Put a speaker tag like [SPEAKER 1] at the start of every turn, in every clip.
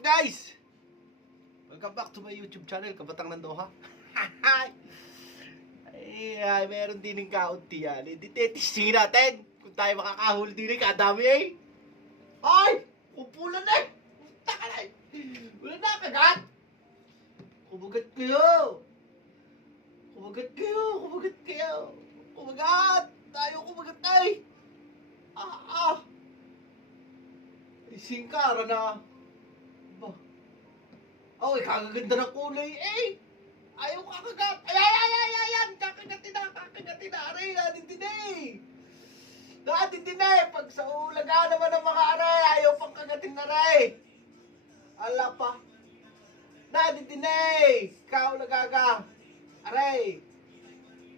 [SPEAKER 1] guys? Welcome back to my YouTube channel, Kabatang ng Doha. ay, ay, meron din ng kaunti yan. Hindi testingin natin kung tayo makakahuli din ng kadami eh. Ay! Kupulan na eh! Puta ka na eh! Wala na kagat! Kumagat kayo! Kumagat kayo! Kumagat kayo! Kumagat! Tayo kumagat ay! Ah! Ah! Singkara na. Oh, kagaganda ng kulay eh. Ayaw kakagat. Ay, ay, ay, ay, ay, ay, kakagatin na, kakagatin na. Aray, natin eh. Natin din eh. Pag sa ulaga naman ng mga aray, ayaw pang kagatin na ray. Ala pa. Natin din eh. Ikaw nagaga. Aray.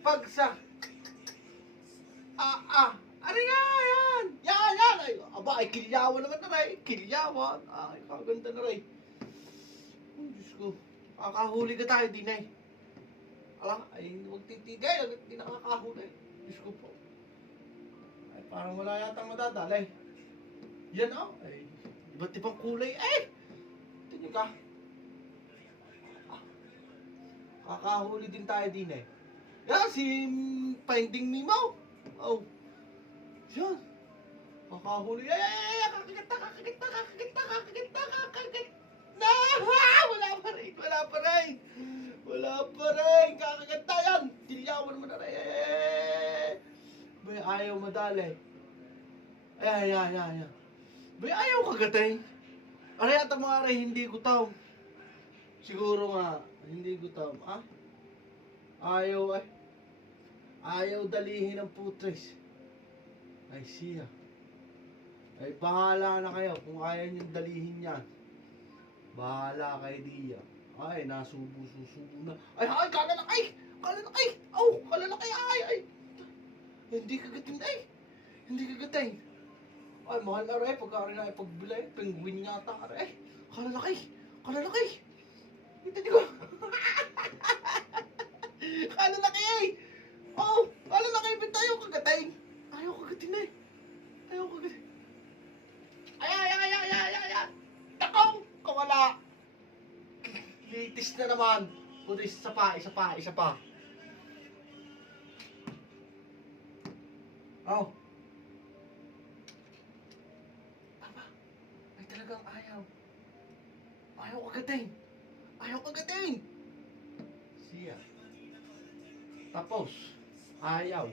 [SPEAKER 1] Pag sa... Ah, ah. Aray nga, yan. Yan, yan. Ay, aba, ay kilyawan naman na ray. Kilyawan. Ay, kaganda na ray. Oh, Diyos ko. Kakahuli ka tayo, Dinay. Ala, ay huwag titigay. Agad di nakakahuli. Diyos ko po. Ay, parang wala yata madadalay. Yan oh. Ay, iba't ibang kulay. Ay! Tingin ka. Ah, Kakahuli din tayo, Dinay. Yan, si Finding Nemo. Oh. Yan. Kakahuli. Ay, ay, ay, kakagat na, kakagat na, kakagat na, kakagat na, kakagat na. Ah, Wala pa rin, wala pa rin. Wala pa rin. Kakagat na yan. Tilyawan mo na rin. Eh. Bay, ayaw madali. Ay, ay, ay, ay, ay. Bay, ayaw kagatay. Aray, at mga aray, hindi gutom. Siguro nga, hindi gutom. Ah? Ayaw, ay. Ayaw dalihin ng putres. Ay, siya. Ay, bahala na kayo kung ayaw niyong dalihin yan. Bahala kay Dia. Ay, nasubo-susubo na. Ay, ay, kalalakay! Kalalakay! Aw, kalalakay! Ay, ay! Hindi kagatin, ay! Hindi kagatin. Ay, mahal na rin. Pagkari na ipagbilay. Penguin yata ka rin. Kalalakay! Kalalakay! Ito di ko. kalalakay, ay! Oh, kalalakay pa tayo kagatin. Ayaw kagatin, ay! Ayaw kagatin. Ay, ay, ay, ay, ay, ay, ay! Takaw! Kawala! Litis na naman. Puto, isa pa, isa pa, isa pa. Oh. Papa, ay talagang ayaw. Ayaw kagating. Ayaw kagating. Siya. Tapos, ayaw.